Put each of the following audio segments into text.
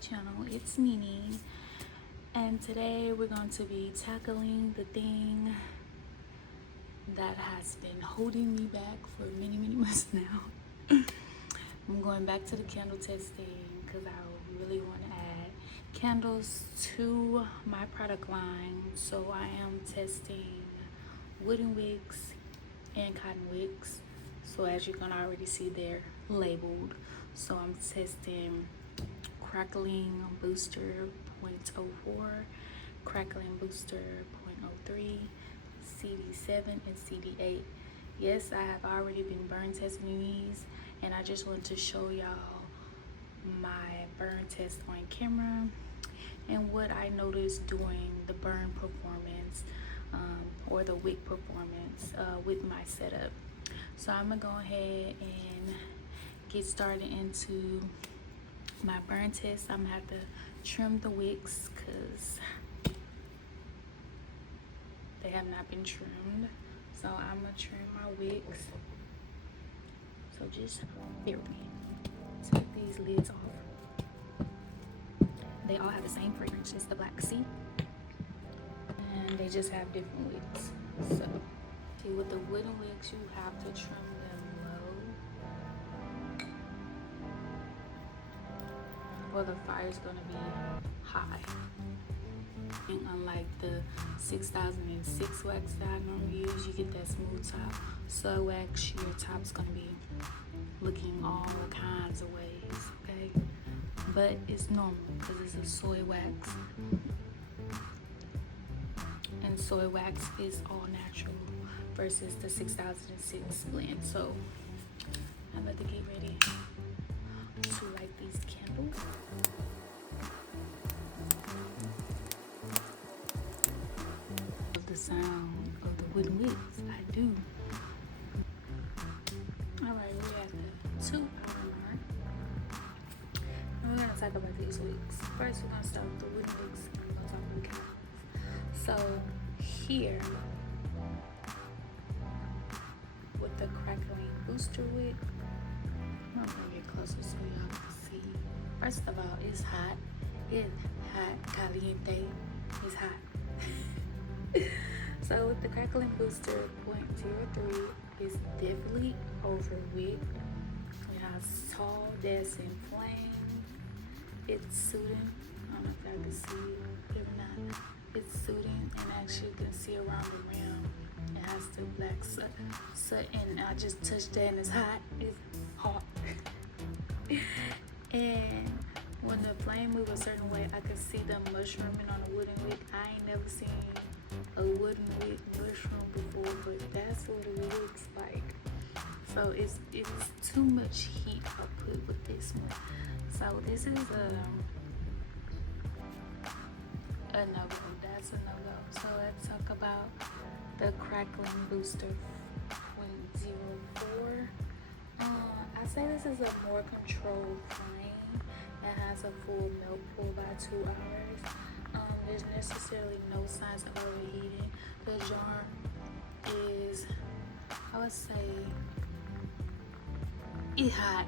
channel. It's Nene, and today we're going to be tackling the thing that has been holding me back for many months now. I'm going back to the candle testing because I really want to add candles to my product line. So I am testing wooden wicks and cotton wicks. So as you can already see, they're labeled. So I'm testing crackling booster 0.04, crackling booster 0.03, CD7 and CD8. Yes, I have already been burn testing these, and I just want to show y'all my burn test on camera and what I noticed during the burn performance or the wick performance with my setup. So I'm gonna go ahead and get started into my burn test. I'm gonna have to trim the wicks because they have not been trimmed. So I'm gonna trim my wicks. So just bear with me. Take these lids off. They all have the same fragrance, it's the Black Sea. And they just have different wicks. So see, with the wooden wicks, you have to trim them low, or the fire's gonna be high. And unlike the 6006 wax that I normally use, you get that smooth top. Soy wax, your top's gonna be looking all kinds of ways, okay? But it's normal because it's a soy wax. And soy wax is all natural versus the 6006 blend. So I'm about to get ready to light these candles. The sound of the wooden wicks, I do. Alright, we're at the 2 hour mark. And we're gonna talk about these wicks. First, we're gonna start with the wooden wicks and we're gonna talk about the candles. So here, with the crackling booster wick, I'm gonna get closer so y'all can see. First of all, it's hot. It's hot, caliente. It's hot. So with the crackling booster 0.03, it's definitely over wick. It has tall, dancing flame. It's soothing. I don't know if y'all can see it or not. It's soothing, and actually you can see around the rim. It has the black soot, and I just touched that and it's hot. It's hot. And when the flame moves a certain way, I can see them mushrooming on a wooden wick. I ain't never seen a wooden wick mushroom before, but that's what it looks like. So it's too much heat output with this one. So this is a no-go. That's a no-go. So let's talk about the crackling booster 0.04. I say this is a more controlled flame. It has a full melt pull by 2 hours. There's necessarily no signs of overheating. The jar is, I would say, it's hot.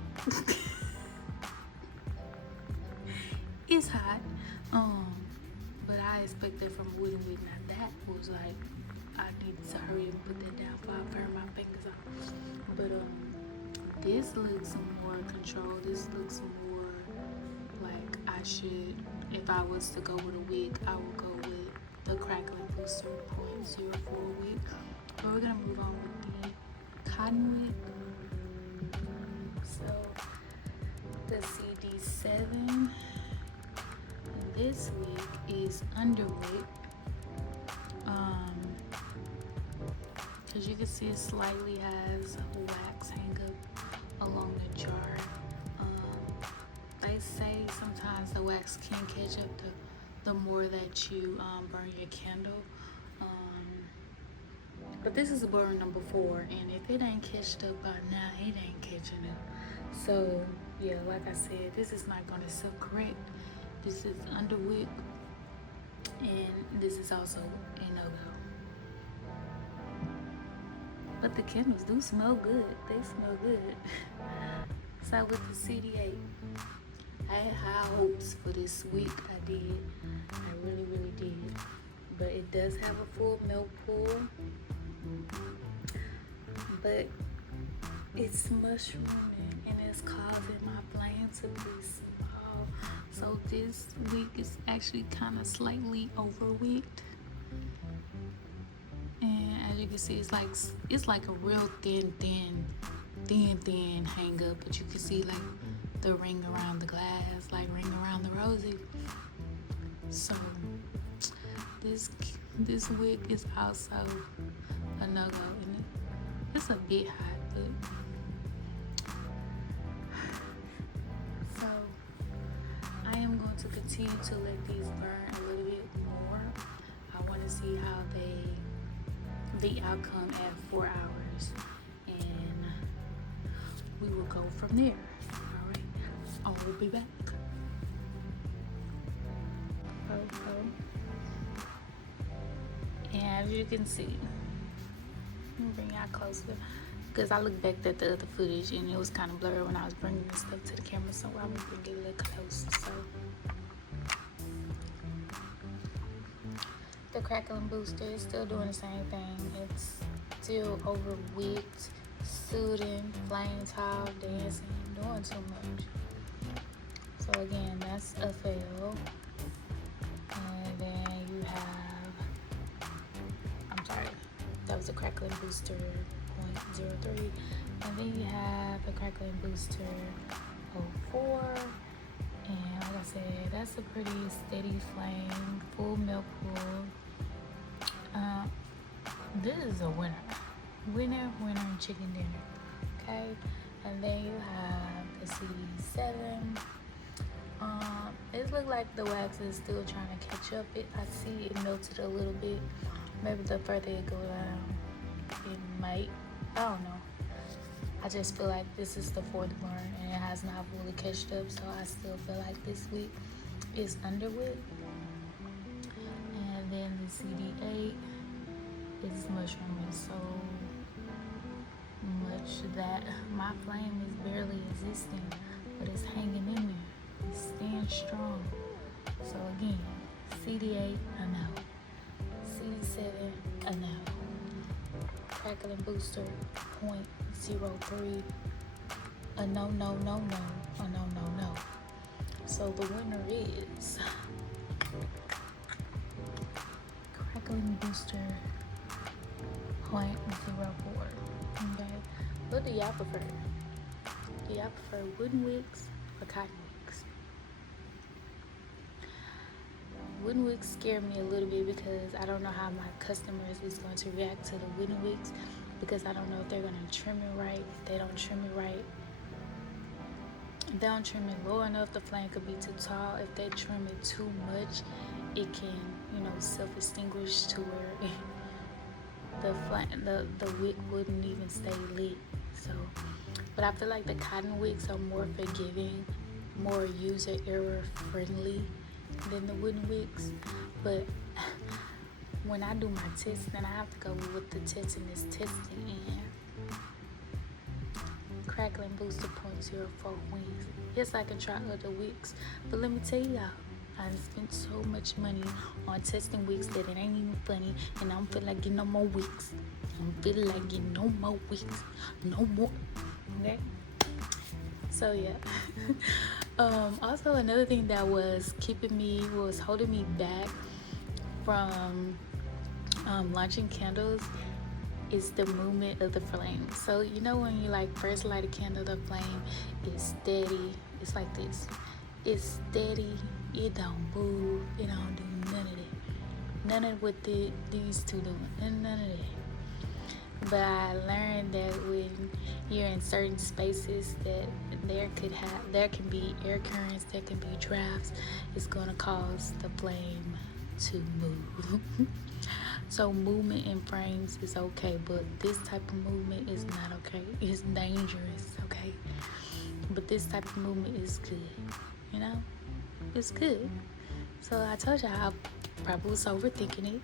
It's hot. But I expected from wooden wick. Now that was like, I needed to hurry and put that down before I burn my fingers off. But this looks more controlled. This looks more like I should, if I was to go with a wig, I would go with the crackling booster 0.04 wig. But we're gonna move on with the cotton wig. So the CD7. This wig is under wig. As you can see, it slightly has wax hang up along the jar. They say sometimes the wax can catch up the more that you burn your candle. But this is burn number 4, and if it ain't catched up by now, it ain't catching up. So yeah, like I said, this is not gonna self-correct. This is under wick, and this is also a no-go. But the candles do smell good. They smell good. So with the CD8, I had high hopes for this week. I did. I really, really did. But it does have a full milk pool. But it's mushrooming and it's causing my flame to be small. So this wick is actually kind of slightly overwicked. And as you can see, it's like a real thin hang up, but you can see like the ring around the glass, like ring around the rosy. So this wick is also a no-go, and it's a bit hot, but so I am going to continue to let these burn a little bit more. I want to see how the outcome at 4 hours, and we will go from there. All right, I will be back. And as you can see, let me bring y'all closer, because I looked back at the other footage and it was kind of blurry when I was bringing this stuff to the camera, so I'm gonna bring it a little closer. So the crackling booster is still doing the same thing. It's still overwicked, soothing, flying tall, dancing, doing too much. So again, that's a fail. And then you have, I'm sorry, that was a crackling booster 0.03. And then you have the crackling booster 04. And like I said, that's a pretty steady flame, full milk pool. This is a winner chicken dinner. Okay, and then you have the CD7. It looks like the wax is still trying to catch up. I see it melted a little bit. Maybe the further it go down, it might. I don't know. I just feel like this is the fourth burn and it has not fully catched up, so I still feel like this week is underwick. And then the CD8 is mushrooming so much that my flame is barely existing, but it's hanging in there. It's staying strong. So again, CD8, a no. CD7, a no. Crackling booster 0.03, a no, a no. So the winner is crackling booster 0.04. Okay, what do y'all prefer? Do y'all prefer wooden wicks or cotton wicks? Wooden wicks scare me a little bit because I don't know how my customers is going to react to the wooden wicks, because I don't know if they're going to trim it right. If they don't trim it right, if they don't trim it low enough, the flame could be too tall. If they trim it too much, it can, self-extinguish to where the wick wouldn't even stay lit. So, but I feel like the cotton wicks are more forgiving, more user error friendly than the wooden wicks. But when I do my testing, I have to go with what the testing is testing in. Crackling booster 0.04 wings. Yes, I can try other wicks, but let me tell y'all, I spent so much money on testing wicks that it ain't even funny, and I don't feel like getting no more wicks. I don't feel like getting no more wicks, no more. Okay. So yeah. Also another thing that was holding me back from launching candles is the movement of the flame. So when you first light a candle, the flame is steady. It's like this. It's steady. It don't move. It don't do none of that. None of what these two doing. None of that. But I learned that when you're in certain spaces that there can be air currents, there can be drafts, it's gonna cause the flame to move. So movement in frames is okay, but this type of movement is not okay. It's dangerous, okay? But this type of movement is good, It's good. So I told y'all I probably was overthinking it,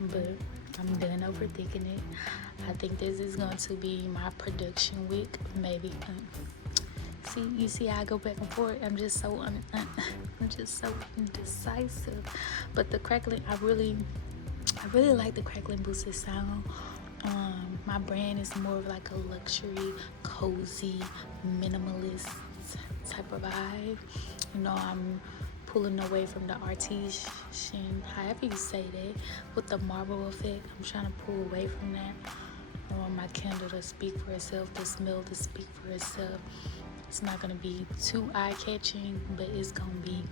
but I'm done overthinking it. I think this is going to be my production wick, maybe. See, you see how I go back and forth. I'm just so I'm just so indecisive. But the crackling, I really like the crackling boosted sound. My brand is more of like a luxury, cozy, minimalist type of vibe. You know, I'm pulling away from the artisan, however you say that, with the marble effect. I'm trying to pull away from that. I want my candle to speak for itself, the smell to speak for itself. It's not gonna be too eye-catching, but it's gonna be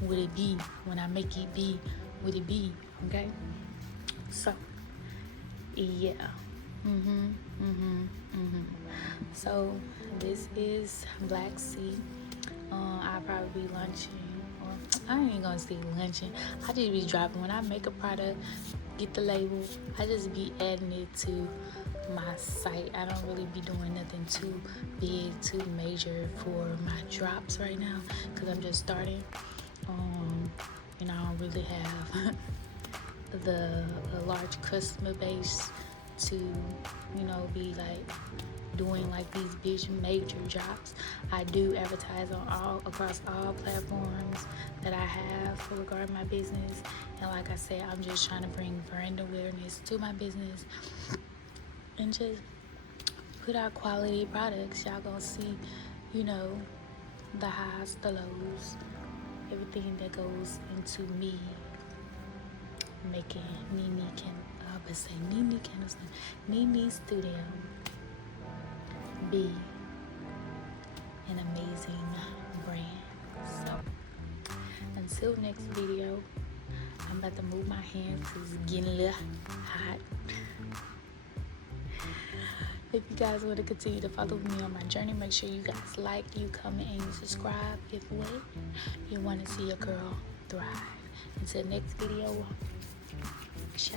what it be when I make it be what it be. Okay, so yeah. So this is Black Sea. I'll probably be lunching, or I ain't even gonna say lunching. I just be dropping when I make a product, get the label. I just be adding it to my site. I don't really be doing nothing too big, too major for my drops right now, because I'm just starting. And I don't really have the large customer base to, you know, be like doing like these big major drops. I do advertise on across all platforms that I have regarding my business, and like I said, I'm just trying to bring brand awareness to my business and just put out quality products. Y'all gonna see, you know, the highs, the lows, everything that goes into me making Nene Studio be an amazing brand. So until next video, I'm about to move my hands because it's getting a little hot. If you guys want to continue to follow me on my journey, make sure you guys like, you comment, and you subscribe if you want to see a girl thrive. Until next video, ciao.